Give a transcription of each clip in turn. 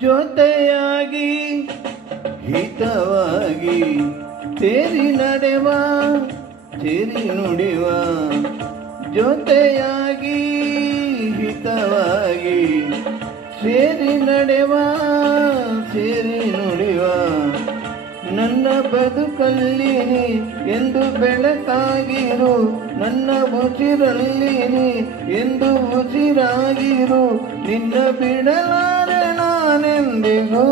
ಜೊತೆಯಾಗಿ ಹಿತವಾಗಿ ಸೇರಿ ನಡೆವ ಸೇರಿ ನುಡಿವ ಜೊತೆಯಾಗಿ ಹಿತವಾಗಿ ಸೇರಿ ನಡೆವ ಸೇರಿ ನುಡಿವ ನನ್ನ ಬದುಕಲ್ಲಿ ನೀ ಎಂದು ಬೆಳಕಾಗಿರು ನನ್ನ ಉಸಿರಲ್ಲಿ ನೀ ಎಂದು ಉಸಿರಾಗಿರು ನಿನ್ನ ಬಿಡಲಾರೆ ನಾನೆಂದಿಗೂ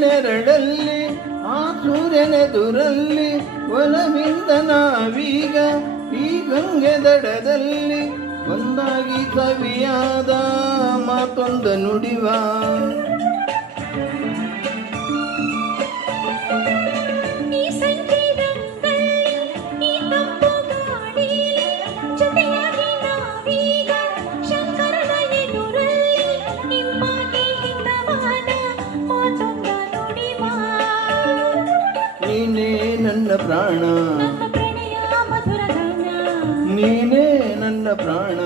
ನೆರಳಲ್ಲಿ ಆ ಸೂರ್ಯನೆದುರಲ್ಲಿ ಒಲವಿಂದ ನಾವೀಗ ಈ ಗಂಗೆ ದಡದಲ್ಲಿ ಒಂದಾಗಿ ಕವಿಯಾದ ಮಾತೊಂದು ನುಡಿವ ನನ್ನ ಪ್ರಾಣ ನೀನೇ ನನ್ನ ಪ್ರಾಣ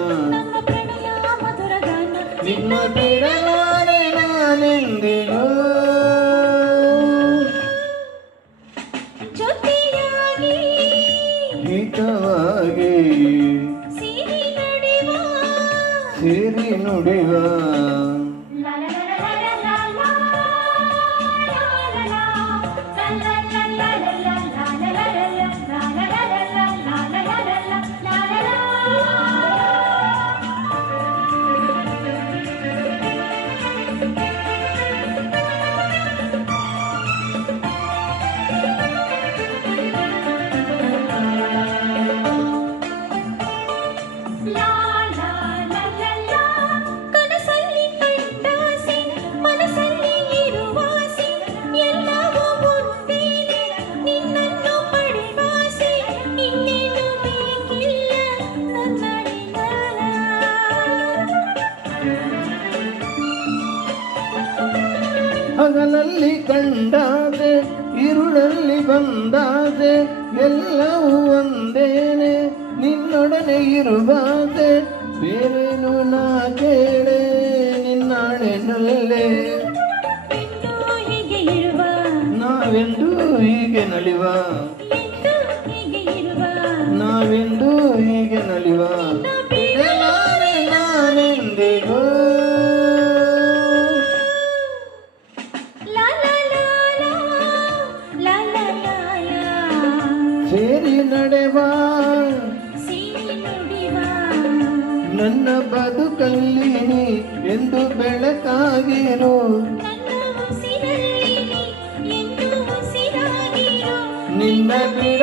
ನಿನ್ನ ಬಿಡಲಾರೆ ನಾನೆಂದಿಗೂ ಜೊತೆಯಾಗಿ ಹಿತವಾಗಿ ಸೇರಿ ನುಡಿವ ಹಗಲಲ್ಲಿ ಕಂಡಾದೆ ಇರುಳಲ್ಲಿ ಬಂದಾದೆ ಎಲ್ಲವೂ ಒಂದೇನೆ ನಿನ್ನೊಡನೆ ಇರುವಾದೆ ಬೇರೇನು ನಾ ಕೇಳೆ ನಿನ್ನಾಣೆನಲ್ಲೇ ನಾವೆಂದು ಹೀಗೆ ನಲಿವ ನಾವೆಂದು ಹೀಗೆ ನಲಿವ ನಾನೆಂದಿಗೂ ಸೇರಿ ನಡೆವ ನನ್ನ ಬದುಕಲ್ಲಿ ನೀ ಎಂದು ಬೆಳಕಾಗಿರು ನಿನ್ನ ಬಿಡ